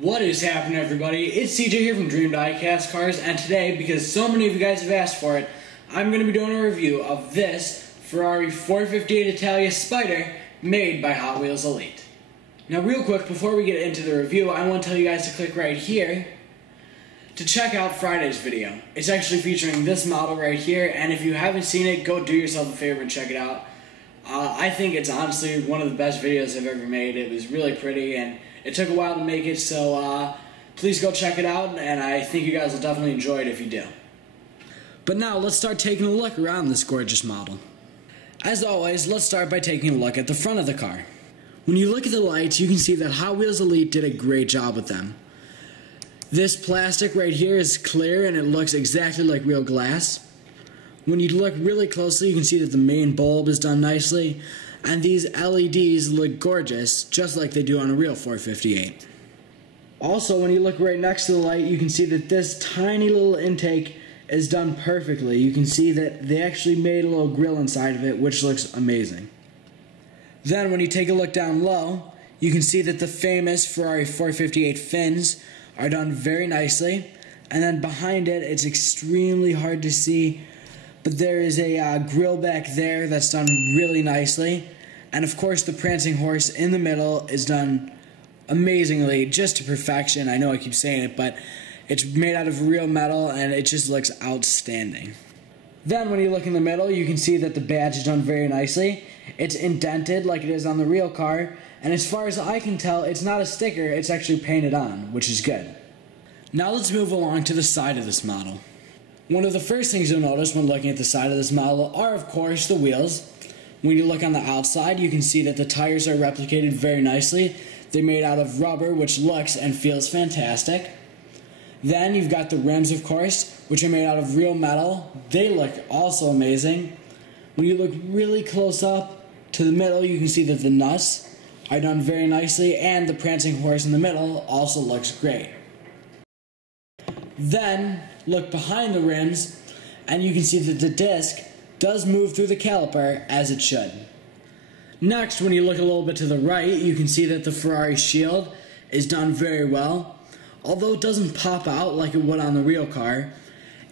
What is happening, everybody? It's CJ here from Dream Diecast Cars, and today, because so many of you guys have asked for it, I'm going to be doing a review of this Ferrari 458 Italia Spider made by Hot Wheels Elite. Now, real quick, before we get into the review, I want to tell you guys to click right here to check out Friday's video. It's actually featuring this model right here, and if you haven't seen it, go do yourself a favor and check it out. I think it's honestly one of the best videos I've ever made. It was really pretty, and it took a while to make it, so please go check it out, and I think you guys will definitely enjoy it if you do. But now, let's start taking a look around this gorgeous model. As always, let's start by taking a look at the front of the car. When you look at the lights, you can see that Hot Wheels Elite did a great job with them. This plastic right here is clear, and it looks exactly like real glass. When you look really closely, you can see that the main bulb is done nicely, and these LEDs look gorgeous, just like they do on a real 458. Also, when you look right next to the light, you can see that this tiny little intake is done perfectly. You can see that they actually made a little grill inside of it, which looks amazing. Then, when you take a look down low, you can see that the famous Ferrari 458 fins are done very nicely, and then behind it, it's extremely hard to see, but there is a grill back there that's done really nicely. And of course, the prancing horse in the middle is done amazingly, just to perfection. I know I keep saying it, but it's made out of real metal, and it just looks outstanding. Then when you look in the middle, you can see that the badge is done very nicely. It's indented like it is on the real car, and as far as I can tell, it's not a sticker, it's actually painted on, which is good. Now let's move along to the side of this model. One of the first things you'll notice when looking at the side of this model are, of course, the wheels. When you look on the outside, you can see that the tires are replicated very nicely. They're made out of rubber, which looks and feels fantastic. Then you've got the rims, of course, which are made out of real metal. They look also amazing. When you look really close up to the middle, you can see that the nuts are done very nicely, and the prancing horse in the middle also looks great. Then, look behind the rims, and you can see that the disc does move through the caliper as it should. Next, when you look a little bit to the right, you can see that the Ferrari shield is done very well. Although it doesn't pop out like it would on the real car,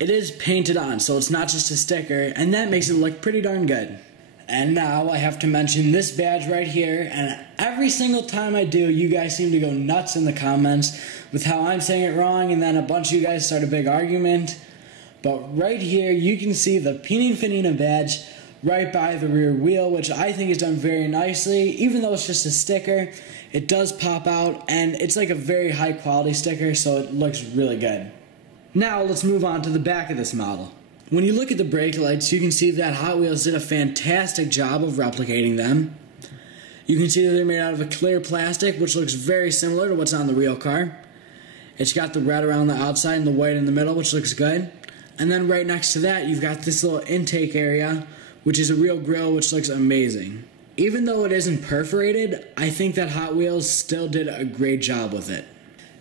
it is painted on, so it's not just a sticker, and that makes it look pretty darn good. And now I have to mention this badge right here, and every single time I do, you guys seem to go nuts in the comments with how I'm saying it wrong, and then a bunch of you guys start a big argument. But right here, you can see the Pininfarina badge right by the rear wheel, which I think is done very nicely. Even though it's just a sticker, it does pop out, and it's like a very high quality sticker, so it looks really good. Now let's move on to the back of this model. When you look at the brake lights, you can see that Hot Wheels did a fantastic job of replicating them. You can see that they're made out of a clear plastic, which looks very similar to what's on the real car. It's got the red around the outside and the white in the middle, which looks good. And then right next to that, you've got this little intake area, which is a real grill, which looks amazing. Even though it isn't perforated, I think that Hot Wheels still did a great job with it.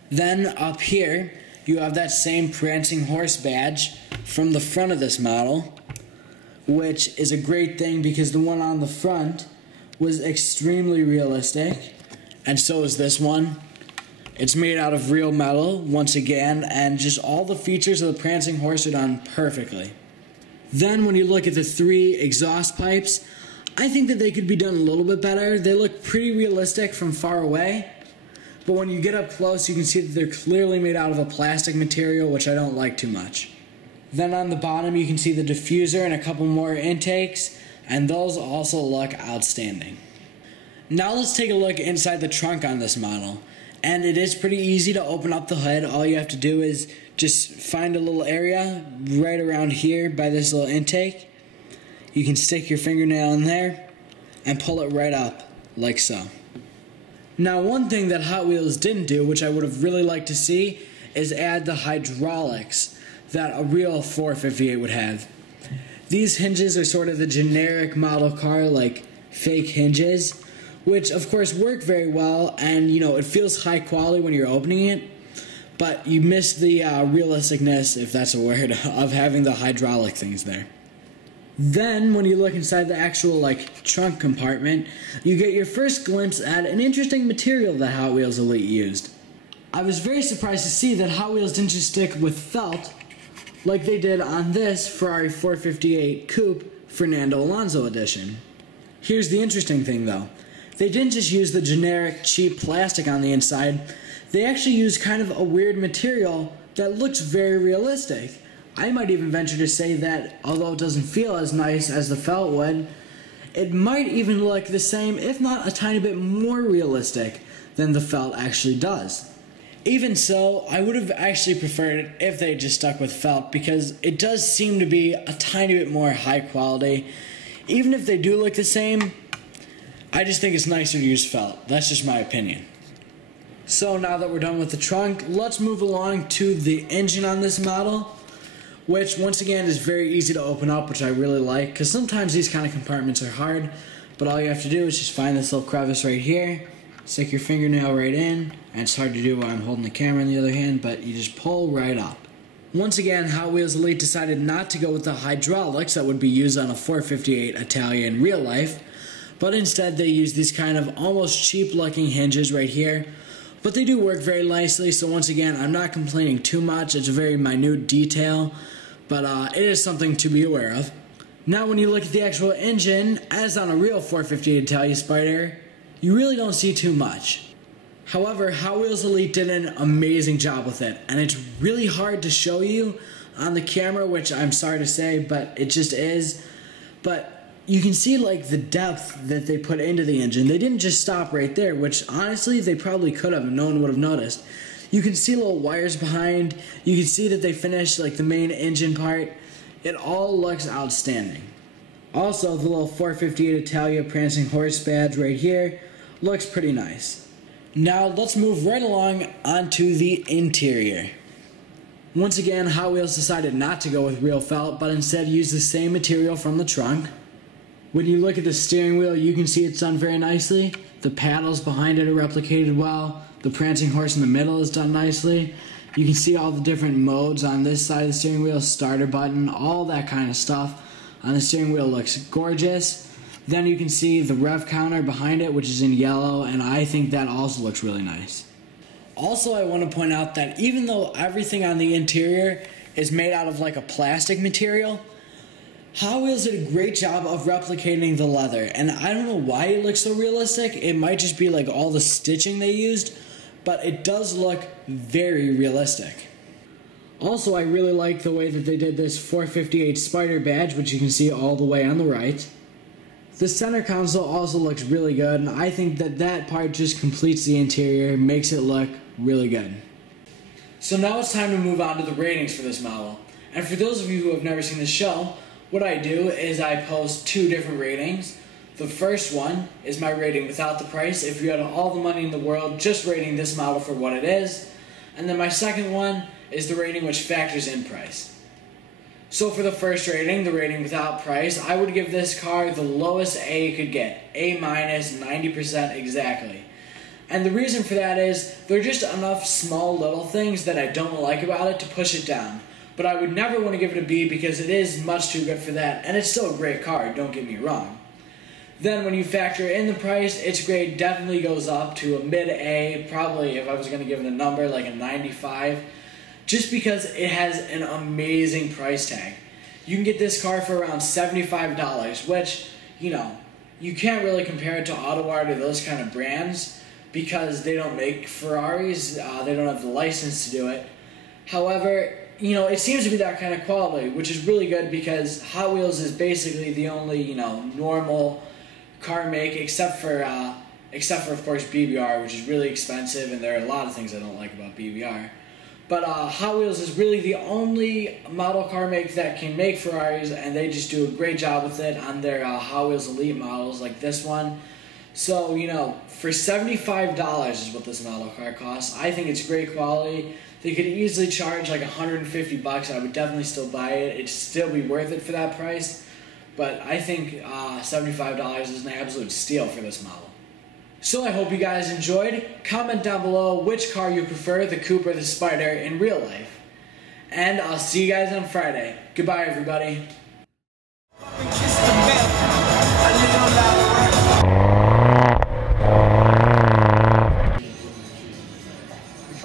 Then up here, you have that same prancing horse badge from the front of this model, which is a great thing because the one on the front was extremely realistic, and so is this one. It's made out of real metal, once again, and just all the features of the prancing horse are done perfectly. Then when you look at the three exhaust pipes, I think that they could be done a little bit better. They look pretty realistic from far away, but when you get up close, you can see that they're clearly made out of a plastic material, which I don't like too much. Then on the bottom, you can see the diffuser and a couple more intakes, and those also look outstanding. Now let's take a look inside the trunk on this model. And it is pretty easy to open up the hood. All you have to do is just find a little area right around here by this little intake. You can stick your fingernail in there and pull it right up, like so. Now, one thing that Hot Wheels didn't do, which I would have really liked to see, is add the hydraulics that a real 458 would have. These hinges are sort of the generic model car, like fake hinges, which of course work very well, and you know, it feels high quality when you're opening it, but you miss the realisticness, if that's a word, of having the hydraulic things there. Then, when you look inside the actual, trunk compartment, you get your first glimpse at an interesting material that Hot Wheels Elite used. I was very surprised to see that Hot Wheels didn't just stick with felt like they did on this Ferrari 458 Coupe Fernando Alonso Edition. Here's the interesting thing though. They didn't just use the generic cheap plastic on the inside, they actually used kind of a weird material that looks very realistic. I might even venture to say that although it doesn't feel as nice as the felt would, it might even look the same, if not a tiny bit more realistic than the felt actually does. Even so, I would have actually preferred it if they just stuck with felt because it does seem to be a tiny bit more high quality. Even if they do look the same, I just think it's nicer to use felt. That's just my opinion. So now that we're done with the trunk, let's move along to the engine on this model, which once again is very easy to open up, which I really like because sometimes these kind of compartments are hard, but all you have to do is just find this little crevice right here, stick your fingernail right in, and it's hard to do while I'm holding the camera in the other hand, but you just pull right up. Once again, Hot Wheels Elite decided not to go with the hydraulics that would be used on a 458 Italia in real life, but instead they used these kind of almost cheap looking hinges right here. But they do work very nicely, so once again, I'm not complaining too much. It's a very minute detail, but it is something to be aware of. Now when you look at the actual engine, as on a real 458 Italia Spider, you really don't see too much. However, Hot Wheels Elite did an amazing job with it, and it's really hard to show you on the camera, which I'm sorry to say, but it just is. But you can see like the depth that they put into the engine. They didn't just stop right there, which honestly they probably could have and no one would have noticed. You can see little wires behind. You can see that they finished like the main engine part. It all looks outstanding. Also, the little 458 Italia prancing horse badge right here looks pretty nice. Now let's move right along onto the interior. Once again, Hot Wheels decided not to go with real felt, but instead use the same material from the trunk. When you look at the steering wheel, you can see it's done very nicely. The paddles behind it are replicated well. The prancing horse in the middle is done nicely. You can see all the different modes on this side of the steering wheel, starter button, all that kind of stuff. On the steering wheel looks gorgeous. Then you can see the rev counter behind it, which is in yellow, and I think that also looks really nice. Also, I want to point out that even though everything on the interior is made out of like a plastic material, Hot Wheels did a great job of replicating the leather, and I don't know why it looks so realistic. It might just be like all the stitching they used, but it does look very realistic. Also, I really like the way that they did this 458 Spider badge, which you can see all the way on the right. The center console also looks really good, and I think that that part just completes the interior, makes it look really good. So now it's time to move on to the ratings for this model. And for those of you who have never seen the show, what I do is I post two different ratings. The first one is my rating without the price, if you had all the money in the world, just rating this model for what it is. And then my second one is the rating which factors in price. So for the first rating, the rating without price, I would give this car the lowest A you could get. A-, 90% exactly. And the reason for that is, there are just enough small little things that I don't like about it to push it down. But I would never want to give it a B because it is much too good for that, and it's still a great car, don't get me wrong. Then when you factor in the price, its grade definitely goes up to a mid-A, probably if I was going to give it a number, like a 95, just because it has an amazing price tag. You can get this car for around $75, which, you know, you can't really compare it to AutoArt or those kind of brands because they don't make Ferraris, they don't have the license to do it. However, you know, it seems to be that kind of quality, which is really good because Hot Wheels is basically the only, you know, normal car make, except for of course BBR, which is really expensive, and there are a lot of things I don't like about BBR. But Hot Wheels is really the only model car make that can make Ferraris, and they just do a great job with it on their Hot Wheels Elite models like this one. So, you know, for $75 is what this model car costs. I think it's great quality. They could easily charge like $150. I would definitely still buy it. It'd still be worth it for that price. But I think $75 is an absolute steal for this model. So I hope you guys enjoyed. Comment down below which car you prefer, the Coupe or the Spider, in real life. And I'll see you guys on Friday. Goodbye, everybody.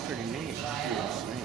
Pretty pretty neat.